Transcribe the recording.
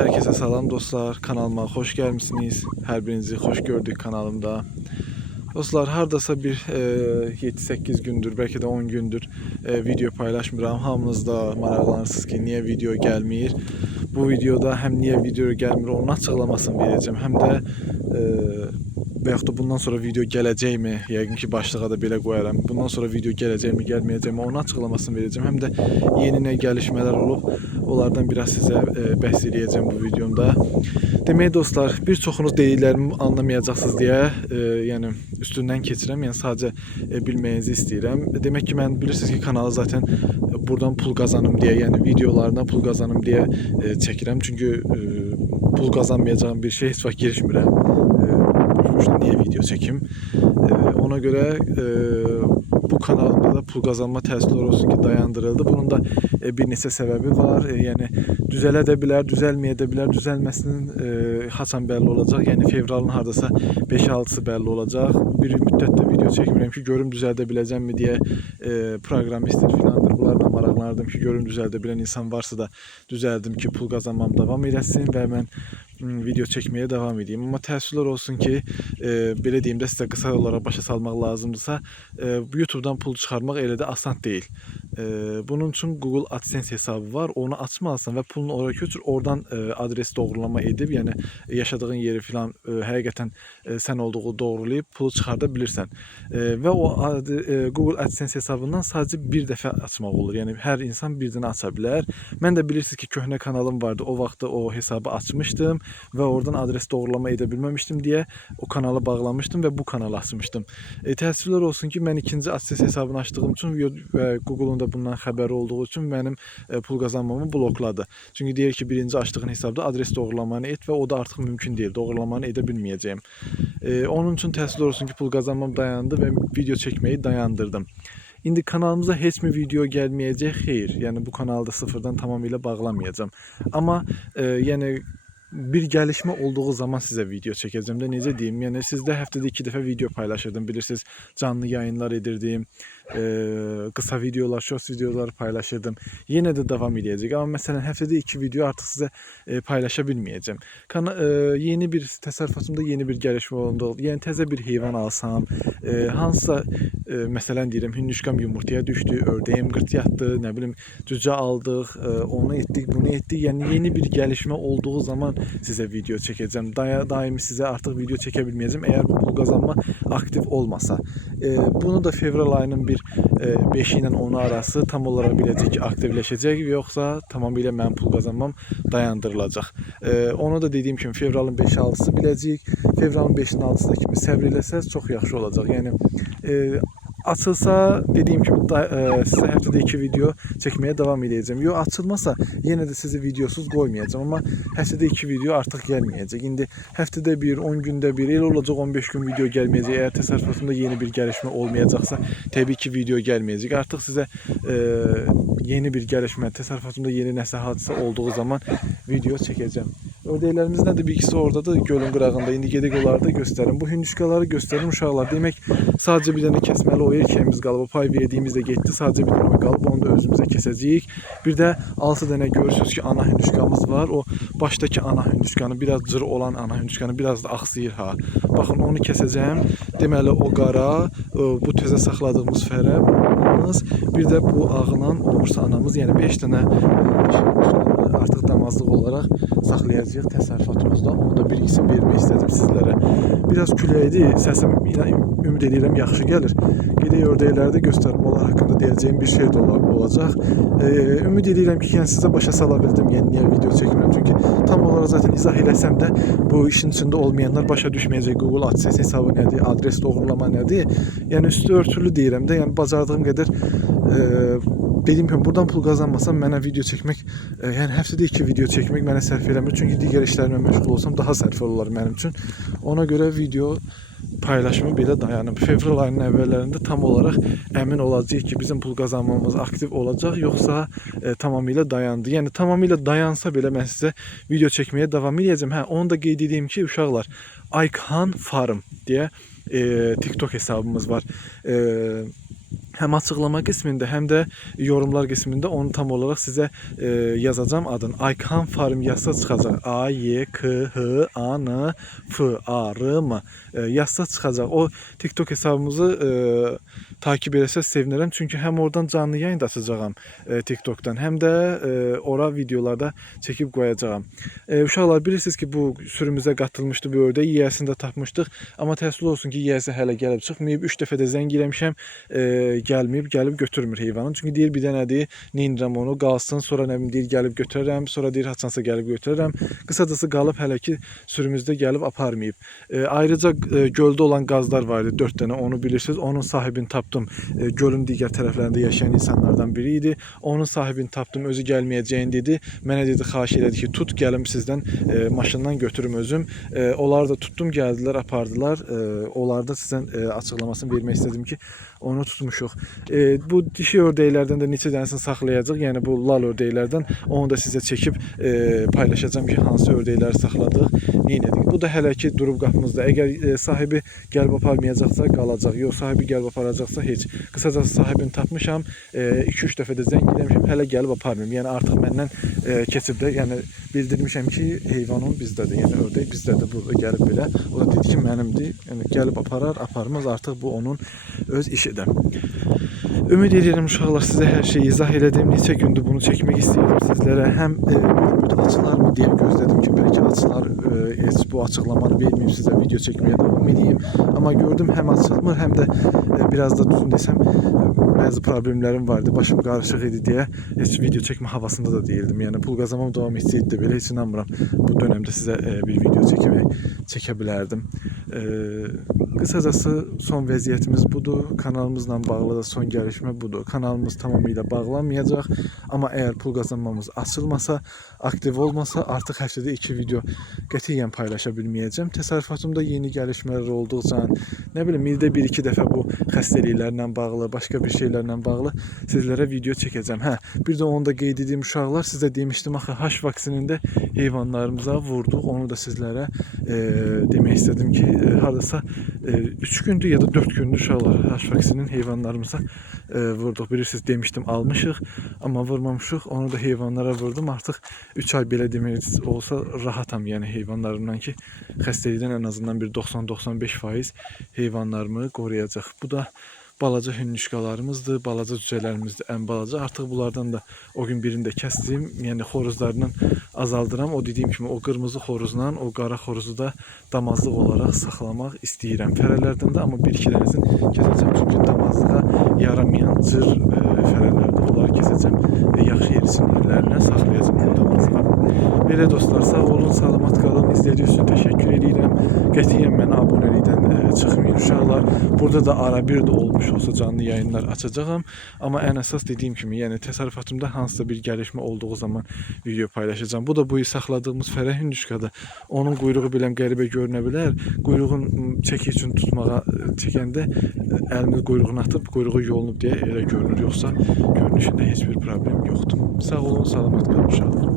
Herkese salam dostlar, kanalıma hoş gelmişsiniz. Her birinizi hoş gördük kanalımda. Dostlar, hardasa bir 7-8 gündür, belki de 10 gündür video paylaşmıram. Hamınız da maraqlanırsınız ki niye video gelmir. Bu videoda hem niye video gelmir onun açıklamasını vereceğim, hem de və yaxud da bundan sonra video gələcəkmi, yəqin ki başlığa da belə qoyaram. Bundan sonra video gələcəkmi, gəlməyəcəkmi onun açıqlamasını verəcəm. Həm də yeni nə gəlişmələr olub, onlardan biraz sizə bəhs edəcəm bu videomda. Demək dostlar, bir çoxunuz dediklərimi anlamayacaqsınız deyə, yəni üstündən keçirəm, yəni sadəcə bilməyinizi istəyirəm. Demək ki, mən bilirsiniz ki, kanalı zaten buradan pul qazanım deyə, yəni videolarına pul qazanım deyə çəkirəm. Çünki pul qazanmayacağım bir şey heç vaxt girişmirəm. Niye video çekim? Ona göre bu kanalımda da pul kazanma təəssüflər olsun ki dayandırıldı. Bunun da bir neçə səbəbi var. Yəni düzələ də bilər, düzəlməyə də bilər. Düzəlməsinin haçan bəlli olacaq. Yəni fevralın hardasa 5-6-sı bəlli olacaq. Bir müddətdə video çəkmirəm ki, görüm düzəldə biləcəmmi deyə proqramistdir filandır. Bunlarla maraqlanırdım ki, görüm düzəldə bilən insan varsa da düzəldim ki, pul qazanmam davam eləsin və mən video çekmeye devam edeyim. Ama təəssüflər olsun ki, belə deyim də sizə qısa olaraq başa salmaq lazımdırsa, YouTube'dan pul çıxarmaq elə də asan deyil. Bunun için Google AdSense hesabı var. Onu açmalısın və pulunu oraya köçür. Oradan adres doğrulama edib, yəni yaşadığın yeri filan həqiqətən sən olduğu doğrulayıb pulu çıxarda bilirsən. Və o Google AdSense hesabından sadəcə bir dəfə açmaq olur. Yəni hər insan bir dənə aça bilər. Mən də bilirsiniz ki, köhnə kanalım vardı. O vaxtda o hesabı açmışdım ve oradan adres doğrulama edebilmemiştim diye o kanalı bağlamıştım ve bu kanalı açmıştım. Təəssüflər olsun ki, mən ikinci AdSense hesabını açtığım için ve Google'un da bundan xəbəri olduğu için benim pul qazanmamı blokladı. Çünkü deyir ki, birinci açtığın hesabda adres doğrulamanı et ve o da artık mümkün değil. Doğrulamanı edebilmeyeceğim. Onun için təəssüflər olsun ki, pul qazanmam dayandı ve video çekmeyi dayandırdım. İndi kanalımıza heç mi video gəlməyəcək? Xeyr. Yəni bu kanalda sıfırdan tamamıyla bağlamayacağım. Ama yəni bir gelişme olduğu zaman size video çekeceğim de necə deyim. Yəni sizdə həftədə 2 dəfə video paylaşırdım. Bilirsiniz, canlı yayınlar edirdim. Kısa videolar, short videolar paylaşırdım. Yine de devam edəcək. Ama mesela həftədə 2 video artık size paylaşa bilməyəcəm. Yeni bir təsərrüfatımda yeni bir gəlişmə oldu. Yəni təzə bir heyvan alsam, hansısa məsələn deyirəm, hündüşkam yumurtaya düşdü, ördəyim qırt yatdı, nə bilim cücə aldıq, onu etdik, bunu etdik. Yəni yeni bir gəlişmə olduğu zaman size video çekeceğim. Daimi size artık video çekebilmeyeceğim eğer bu pul kazanma aktif olmasa. Bunu da fevral ayının bir 5 ile 10 arası tam olarak biləcək ki, aktivləşəcək, yoksa tamamıyla mən pul kazanmam dayandırılacaq. Onu da dediğim kimi fevralın 5-6'sı biləcəyik. Fevralın 5'in 6'sına kimi səbr eləsəz çox yaxşı olacaq. Yəni açılsa dediğim gibi size həftədə 2 video çekmeye devam edeceğim. Yo, açılmasa yine de sizi videosuz koymayacağım ama həftədə 2 video artık gelmeyecek. İndi həftədə bir, 10 günde bir, el olacak 15 gün video gelmeyecek. Eğer təsərrüfatında yeni bir gelişme olmayacaksa tabii ki video gelmeyecek. Artık size yeni bir gelişme, təsərrüfatında yeni nəsə hadisə olduğu zaman video çekeceğim. Ördəklərimizdən də bir ikisi oradadır, gölün qırağında. İndi gedək onları da göstərim. Bu hündüşkaları göstərim uşaqlar. Demək sadəcə bir dənə kəsməli o erkəyimiz qalıb. O pay verdiyimiz də getdi. Sadəcə bir dənə qalıb. Onu da özümüzə kəsəcəyik. Bir də 6 dənə görürsünüz ki, ana hündüşkamız var. O başdakı ana hündüşkanı, biraz cır olan ana hündüşkanı biraz da axsıyır ha. Baxın, onu kəsəcəm. Deməli o qara, bu təzə saxladığımız fərə, bir də bu ağılan olursa anamız, yəni 5 dənə artıq damazlıq olaraq saxlayacağıq təsərrüfatımızda. Onu da bilgisini vermək istədim sizlərə. Biraz küləkdir, səsim ümid edirəm yaxşı gəlir. Gedək ördəkləri də göstərim. Onlar haqqında deyəcəyim bir şey də olacaq. Ümid edirəm ki, yəni sizə başa sala bildim, yəni niyə video çəkmirəm. Çünki tam olaraq zaten izah eləsəm də bu işin içində olmayanlar başa düşməyəcək. Google AdSense hesabı nədir, adres doğrulama nədir? Yəni üstü örtülü deyirəm də, yəni bacardığım qədər dediğim gibi buradan pul kazanmasam mənə video çekmek, yani həftədə 2 video çekmek mənə sərf eləmir. Çünki digər işlərimə məşğul olsam daha sərf olar mənim üçün. Ona göre video paylaşımı belə dayanıb. Fevral ayının əvvəllərində tam olarak əmin olacağıq ki, bizim pul kazanmamız aktif olacaq, yoxsa tamamıyla dayandı. Yəni tamamıyla dayansa belə mən sizə video çekmeye devam edəcəm. Onu da qeyd edeyim ki, uşaqlar, Aykan Farm diye TikTok hesabımız var. hem açıklama qismində, həm də yorumlar qismində onu tam olaraq sizə yazacağım adını. Aykan Farm yazsa çıxacaq. AYKHANFARM yazsa çıxacaq. O TikTok hesabımızı takip etsəz sevinirəm. Çünki həm oradan canlı yayın da açacağam TikTokdan, həm də ora videolarda çəkib qoyacağam. Uşaqlar, bilirsiniz ki, bu sürümüzə qatılmışdı bu ördək. Yiyəsini də tapmışdıq. Amma təəssüf olsun ki, yiyəsi hələ gəlib çıxmayıb. 3 dəfə də zəng eləmişəm. Gəlməyib, gəlib götürmür heyvanı. Çünki deyir bir dənədir, neynirəm onu, qalsın, sonra nə bilim deyir gəlib götürərəm, sonra deyir haçansa gəlib götürərəm. Qısacası qalıb hələ ki sürümüzdə gəlib aparmayıb. Ayrıca göldə olan qazlar var idi, 4 dənə, onu bilirsiniz. Onun sahibini tapdım. Gölün digər tərəflərində yaşayan insanlardan biri idi. Onun sahibini tapdım, özü gəlməyəcəyini dedi. Mənə dedi, xahiş elədi ki, tut gəlim sizdən maşından götürüm özüm. Onları da tutdum, gəldilər, apardılar. Onlarda sizə açıqlamasını vermək istədim ki, onu tutmuşuq. Bu dişi ördəklərdən də neçə dənəsini saxlayacaq. Yəni bu lal ördəklərdən onu da sizə çəkib paylaşacağam ki, hansı ördəkləri saxladıq, neylədik. Bu da hələ ki durub qapımızda. Əgər sahibi gəlib aparmayacaqsa qalacaq. Yox, sahibi gəlib aparacaqsa heç. Qısacası sahibini tapmışam. 2-3 dəfə də zəng eləmişəm, hələ gəlib aparmayım. Yəni artıq məndən keçib də, yəni bildirmişəm ki, heyvanım bizdədir. Yəni ördək bizdədir, burada gəlib belə. O da dedi ki, mənimdir. Yəni gəlib aparar, aparmaz. Artıq bu onun öz işidir. Ümid edirəm uşaqlar, sizə hər şeyi izah elədim. Neçə gündür bunu çəkmək istəyirdim sizlərə. Həm ümid açılarmı deyə gözlədim ki, bəlkə açılar heç bu açıqlamanı verməyib sizə video çəkməyə davam edeyim. Amma gördüm həm açılmır, həm də biraz da düzün desəm bəzi problemlərim vardı. Başım qarışıq idi deyə heç video çəkmə havasında da deyildim. Yəni pul qazanmam davam etsəydi də belə heç inanmıram. Bu dövrdə sizə bir video çəkə bilərdim. Qısacası son vəziyyətimiz budur. Kanalımızla bağlı da son gəlişmə budur. Kanalımız tamamilə bağlanmayacaq. Amma əgər pul qazanmamız açılmasa, aktiv olmasa artıq həftədə 2 video qətiyyən paylaşa bilməyəcəm. Təsərrüfatımda yeni gəlişmələr olduqca, nə bilim, ildə 1-2 dəfə bu xəstəliklərlə bağlı, başqa bir şeylərlə bağlı sizlərə video çəkəcəm. Bir də onu da qeyd edeyim uşaqlar, sizə demişdim axı H vaksinində heyvanlarımıza vurduq. Onu da sizlərə demək istədim ki, hardasa 3 gündür ya da 4 gündür uşaqlar H vaksinin heyvanlarımıza vurduq. Bilirsiniz, demişdim almışıq, amma vurmamışıq. Onu da heyvanlara vurdum. Artıq 3 ay belə demək olsa rahatam, yəni heyvanlarımdan ki, xəstəlikdən ən azından bir 90-95% heyvanlarımı qoruyacaq. Bu da balaca hünnüşkalarımızdır, balaca cücələrimizdir, ən balaca. Artıq bunlardan da o gün birində kəsdim, yəni xoruzlarından azaldıram. O dediyim kimi, o qırmızı xoruzla, o qara xoruzu da damazlıq olaraq saxlamaq istəyirəm. Fərələrdən də, amma 1-2 dənəsini kəsəcəm, çünki damazlığa yaramayan cır fərələrdir. Onları kəsəcəm və yaxşı yerisinliklərinə saxlayacam bu damazlığa. Belə dostlar, sağ olun, salamat qalın. İzlədiyiniz üçün təşəkkür edirəm. Qətiyyən mənə abonelikdən çıxmayın uşaqlar. Burada da ara bir də olmuş olsa canlı yayınlar açacağam. Amma ən əsas dediyim kimi, yəni təsərrüfatımda hansısa bir gəlişmə olduğu zaman video paylaşacağam. Bu da bu saxladığımız fərə hündüşkadır. Onun quyruğu biləm qəribə görünə bilər. Quyruğun çəki üçün tutmağa çəkəndə əlimiz quyruğunu atıb, quyruğu yolunub deyə elə görünür. Yoxsa görünüşündə heç bir problem yoxdur. Sağ olun, salamat qalın uşaqlar.